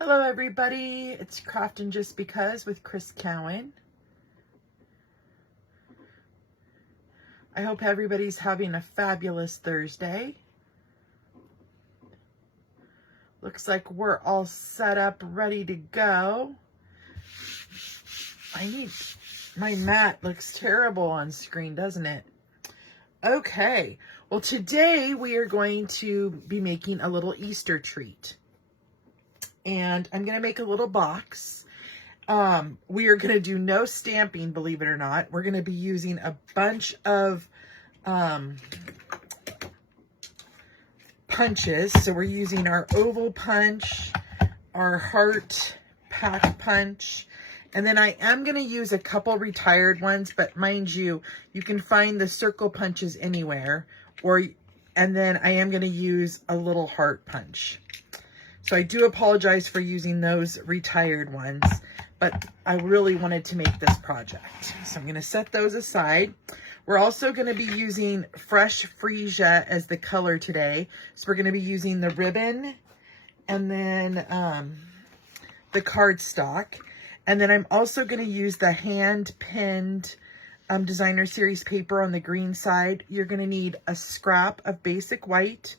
Hello everybody, it's Craftin' Just Because with Chris Cowan. I hope everybody's having a fabulous Thursday. Looks like we're all set up, ready to go. My mat looks terrible on screen, doesn't it? Okay, well today we are going to be making a little Easter treat. And I'm going to make a little box. We are going to do no stamping, believe it or not. We're going to be using a bunch of punches. So we're using our oval punch, our heart pack punch, and then I am going to use a couple retired ones, but mind you, you can find the circle punches anywhere, and then I am going to use a little heart punch. So I do apologize for using those retired ones, but I really wanted to make this project. So I'm going to set those aside. We're also going to be using fresh freesia as the color today. So we're going to be using the ribbon and then the cardstock. And then I'm also going to use the hand-pinned designer series paper on the green side. You're going to need a scrap of basic white,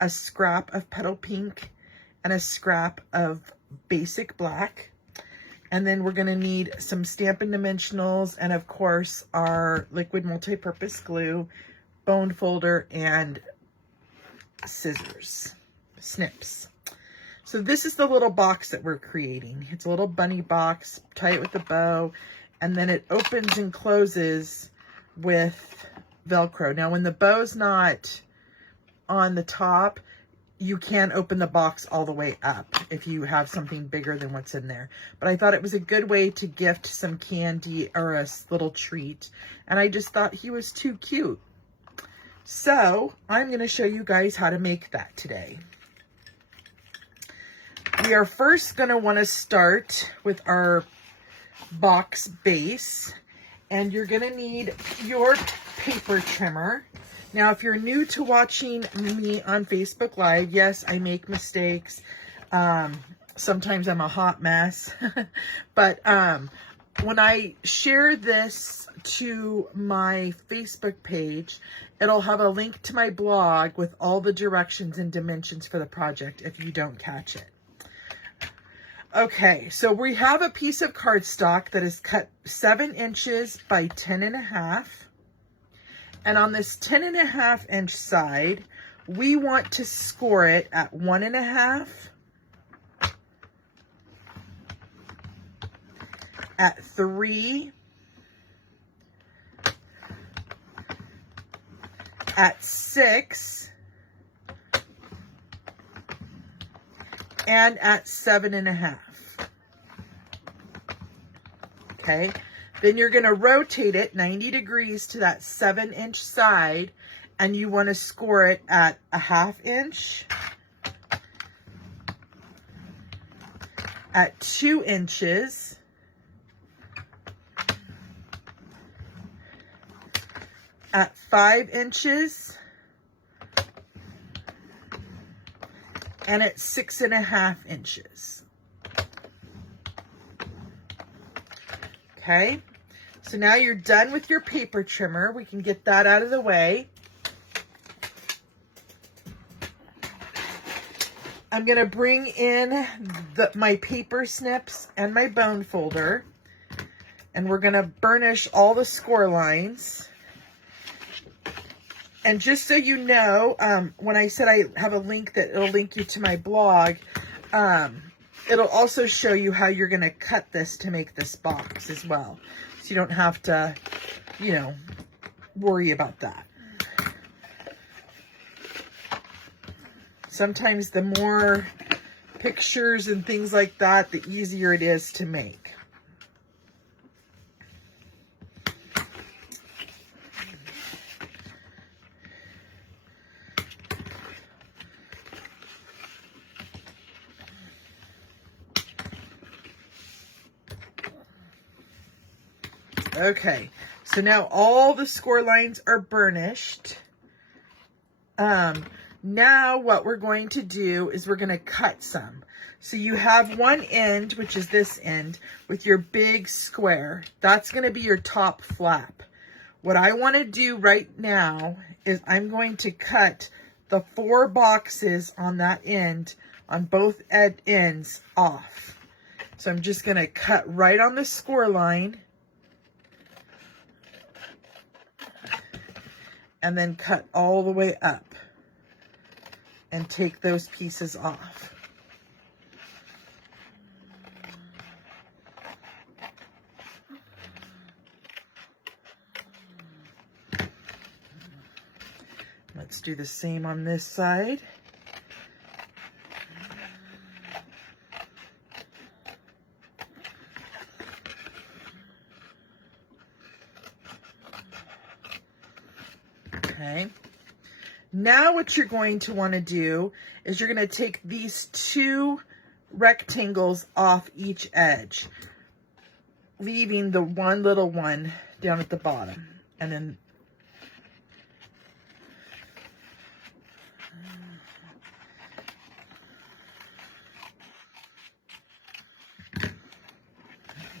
a scrap of petal pink, and a scrap of basic black. And then we're going to need some Stampin' Dimensionals and of course our liquid multi-purpose glue, bone folder, and scissors, snips. So this is the little box that we're creating. It's a little bunny box, tie it with a bow, and then it opens and closes with Velcro. Now when the bow's not on the top, you can open the box all the way up if you have something bigger than what's in there. But I thought it was a good way to gift some candy or a little treat. And I just thought he was too cute. So I'm going to show you guys how to make that today. We are first going to want to start with our box base. And you're going to need your paper trimmer. Now, if you're new to watching me on Facebook Live, yes, I make mistakes. Sometimes I'm a hot mess. But when I share this to my Facebook page, it'll have a link to my blog with all the directions and dimensions for the project if you don't catch it. Okay, so we have a piece of cardstock that is cut 7 inches by 10.5. And on this 10.5 inch side, we want to score it at 1.5, at 3, at 6, and at 7.5. Okay. Then you're going to rotate it 90 degrees to that 7 inch side, and you want to score it at 1/2 inch, at 2 inches, at 5 inches, and at 6.5 inches. Okay. So now you're done with your paper trimmer. We can get that out of the way. I'm going to bring in my paper snips and my bone folder. And we're going to burnish all the score lines. And just so you know, when I said I have a link that it'll link you to my blog, it'll also show you how you're going to cut this to make this box as well. So you don't have to, you know, worry about that. Sometimes the more pictures and things like that, the easier it is to make. Okay, so now all the score lines are burnished. Now what we're going to do is we're going to cut some. So you have one end, which is this end, with your big square. That's going to be your top flap. What I want to do right now is I'm going to cut the 4 boxes on that end, on both ends, off. So I'm just going to cut right on the score line and then cut all the way up and take those pieces off. Let's do the same on this side. Okay. Now what you're going to want to do is you're going to take these 2 rectangles off each edge, leaving the one little one down at the bottom. And then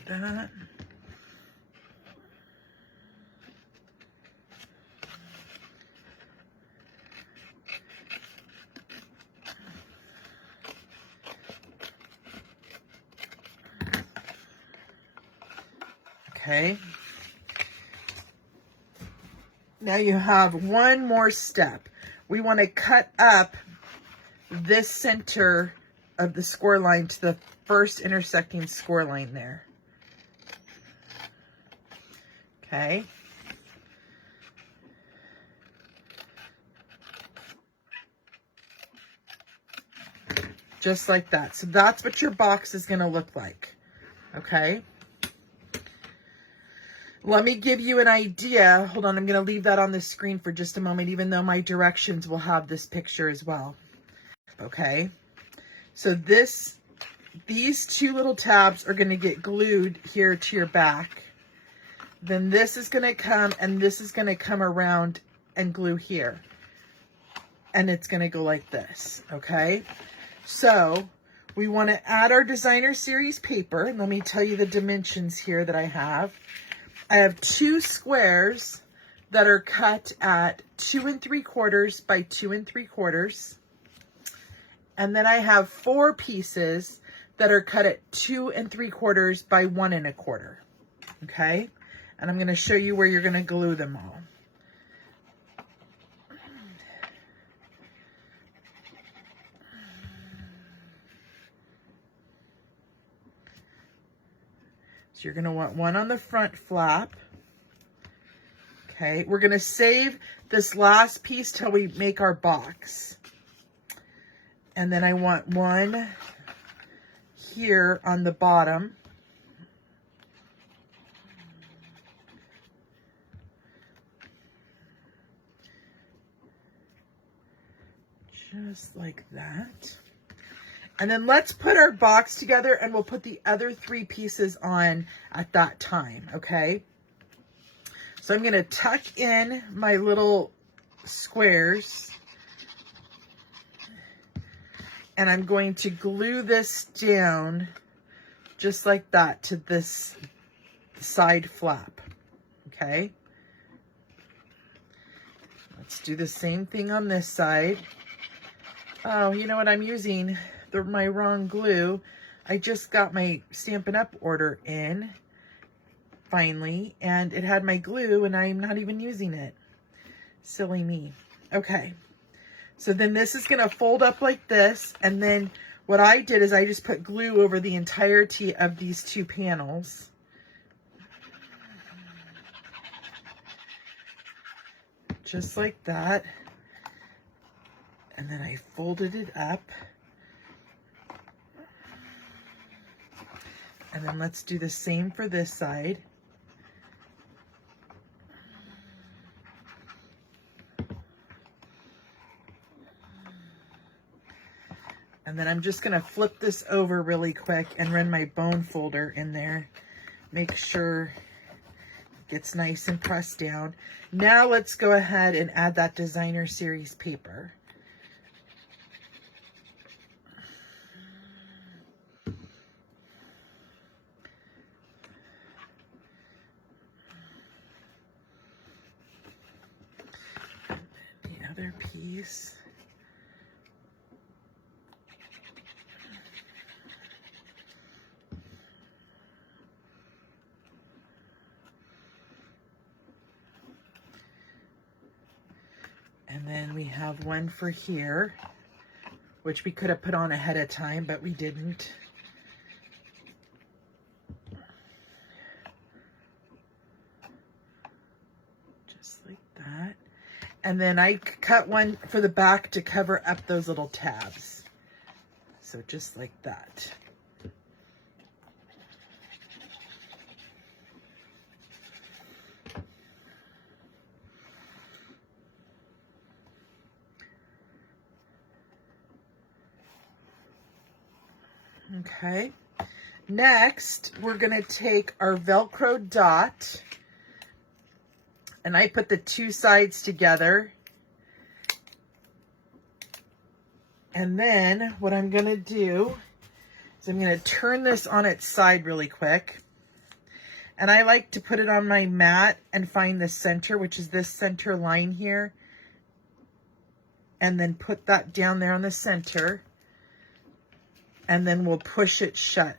that. Okay. Now you have one more step. We want to cut up this center of the score line to the first intersecting score line there. Okay. Just like that. So that's what your box is going to look like. Okay. Let me give you an idea. Hold on, I'm going to leave that on the screen for just a moment, even though my directions will have this picture as well. Okay. So these 2 little tabs are going to get glued here to your back. Then this is going to come, and this is going to come around and glue here. And it's going to go like this, okay? So we want to add our designer series paper. Let me tell you the dimensions here that I have. I have 2 squares that are cut at 2 3/4 by 2 3/4. And then I have 4 pieces that are cut at 2 3/4 by 1 1/4. Okay? And I'm going to show you where you're going to glue them all. So you're going to want one on the front flap. Okay, we're going to save this last piece till we make our box. And then I want one here on the bottom. Just like that. And then let's put our box together, and we'll put the other 3 pieces on at that time, okay? So I'm going to tuck in my little squares, and I'm going to glue this down just like that to this side flap, okay? Let's do the same thing on this side. Oh, you know what I'm using? My wrong glue. I just got my Stampin' Up! Order in finally, and it had my glue, and I'm not even using it. Silly me. Okay, so then this is going to fold up like this, and then what I did is I just put glue over the entirety of these 2 panels. Just like that. And then I folded it up. And then let's do the same for this side. And then I'm just going to flip this over really quick and run my bone folder in there. Make sure it gets nice and pressed down. Now let's go ahead and add that designer series paper. another piece. And then we have one for here, which we could have put on ahead of time, but we didn't. Just like that. And then I cut one for the back to cover up those little tabs. So just like that. Okay, next we're going to take our Velcro dot, and I put the two sides together. And then what I'm going to do is I'm going to turn this on its side really quick. And I like to put it on my mat and find the center, which is this center line here. And then put that down there on the center. And then we'll push it shut.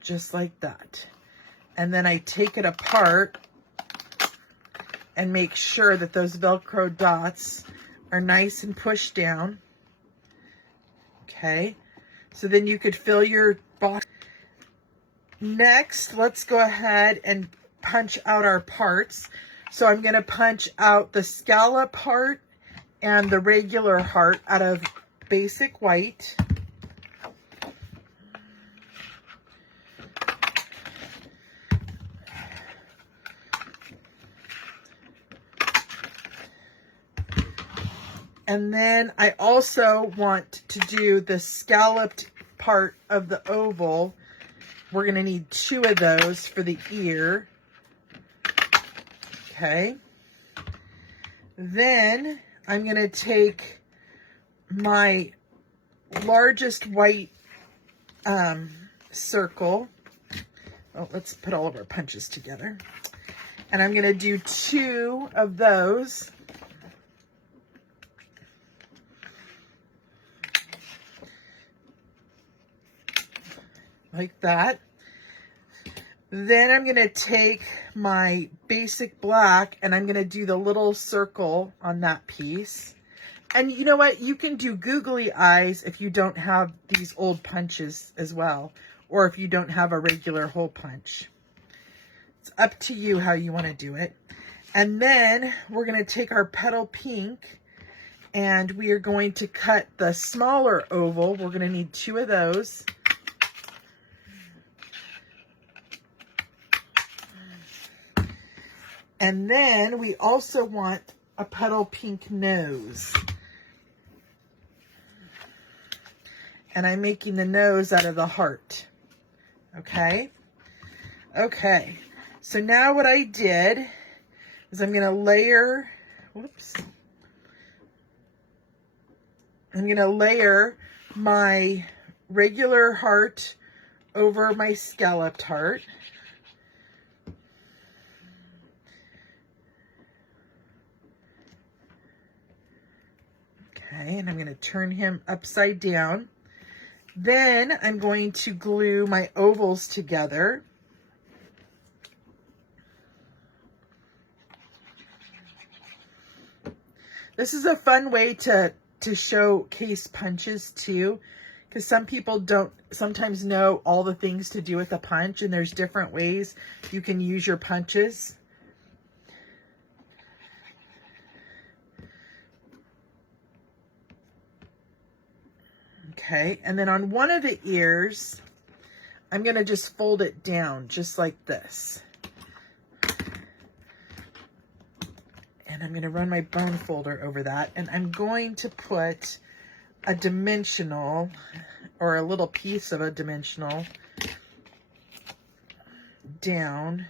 Just like that. And then I take it apart and make sure that those Velcro dots are nice and pushed down. Okay. So then you could fill your box. Next, let's go ahead and punch out our parts. So I'm going to punch out the scallop heart and the regular heart out of basic white. And then I also want to do the scalloped part of the oval. We're going to need 2 of those for the ear. Okay. Then I'm going to take my largest white circle. Oh, let's put all of our punches together. And I'm going to do 2 of those. Like that. Then I'm going to take my basic black and I'm going to do the little circle on that piece. And you know what? You can do googly eyes if you don't have these old punches as well, or if you don't have a regular hole punch. It's up to you how you want to do it. And then we're going to take our petal pink and we are going to cut the smaller oval. We're going to need 2 of those. And then we also want a petal pink nose. And I'm making the nose out of the heart. Okay? Okay. So now what I did is I'm going to layer, I'm going to layer my regular heart over my scalloped heart. Okay, and I'm going to turn him upside down. Then I'm going to glue my ovals together. This is a fun way to showcase punches too, because some people don't sometimes know all the things to do with a punch, and there's different ways you can use your punches. Okay, and then on one of the ears, I'm going to just fold it down just like this. And I'm going to run my bone folder over that, and I'm going to put a dimensional, or a little piece of a dimensional, down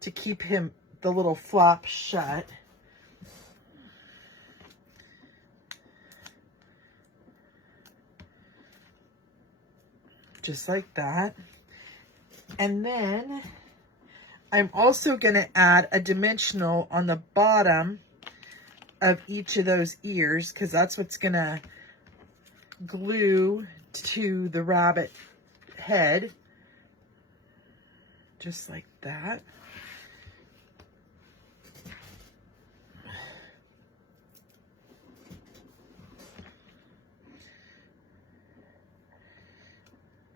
to keep him, the little flap, shut. Just like that. And then I'm also going to add a dimensional on the bottom of each of those ears, because that's what's gonna glue to the rabbit head, just like that.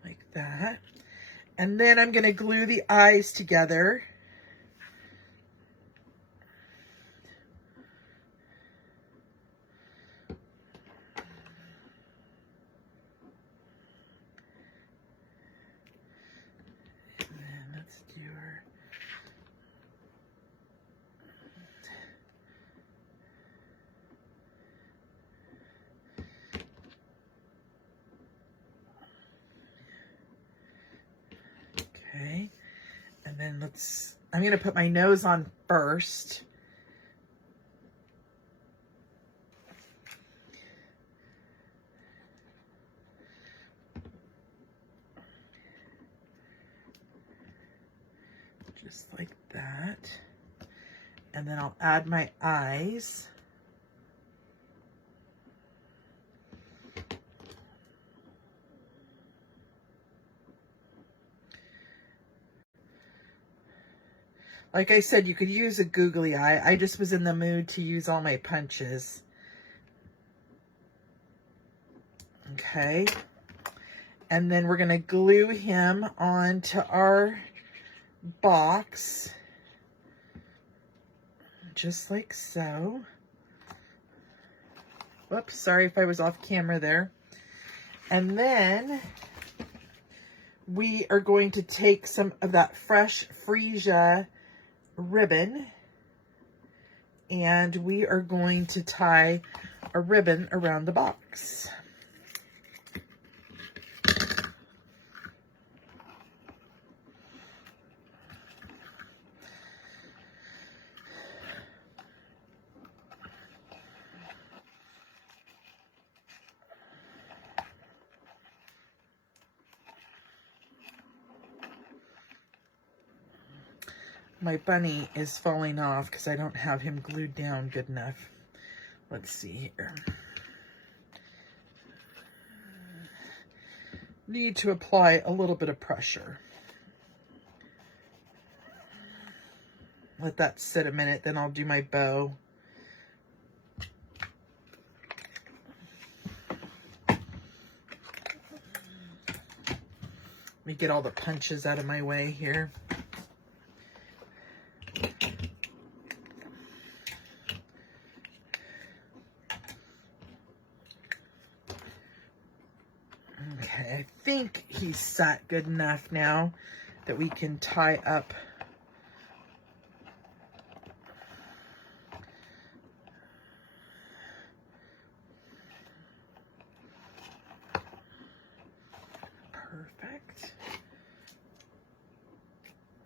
Like that. And then I'm going to glue the eyes together. Okay, and then I'm going to put my nose on first. Just like that. And then I'll add my eyes. Like I said, you could use a googly eye. I just was in the mood to use all my punches. Okay. And then we're going to glue him onto our box. Just like so. Whoops, sorry if I was off camera there. And then we are going to take some of that fresh freesia ribbon, and we are going to tie a ribbon around the box. My bunny is falling off because I don't have him glued down good enough. Let's see here. Need to apply a little bit of pressure. Let that sit a minute, then I'll do my bow. Let me get all the punches out of my way here. Okay, I think he's set good enough now that we can tie up perfect.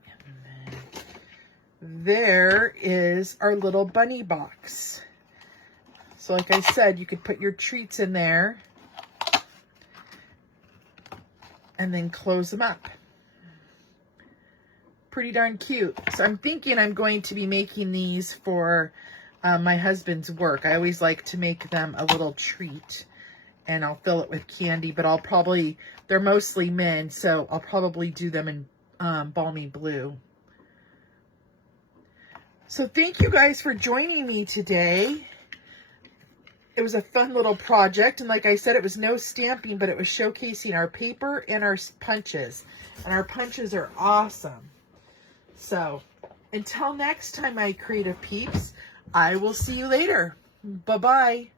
And then there is our little bunny box. So like I said, you could put your treats in there and then close them up. Pretty darn cute. So I'm thinking I'm going to be making these for my husband's work. I always like to make them a little treat, and I'll fill it with candy, but they're mostly men, so I'll probably do them in balmy blue. So thank you guys for joining me today. It was a fun little project, and like I said, it was no stamping, but it was showcasing our paper and our punches. And our punches are awesome. So, until next time, my creative peeps, I will see you later. Bye-bye.